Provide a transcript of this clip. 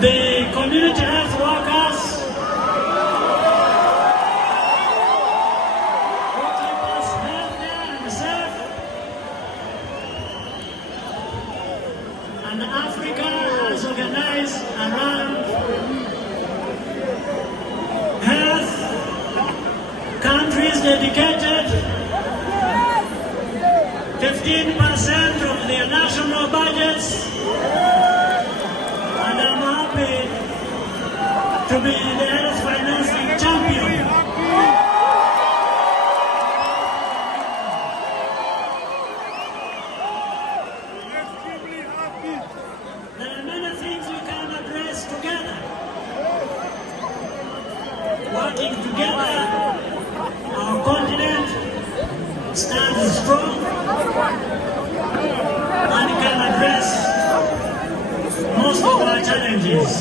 the community health workers, who keep us healthy and safe, and Africa has organized around health, countries dedicated 15% of their national budgets, and I'm happy to be the health financing champion. There are many things we can address together. Working together, our continent stands strong and can address most of our challenges.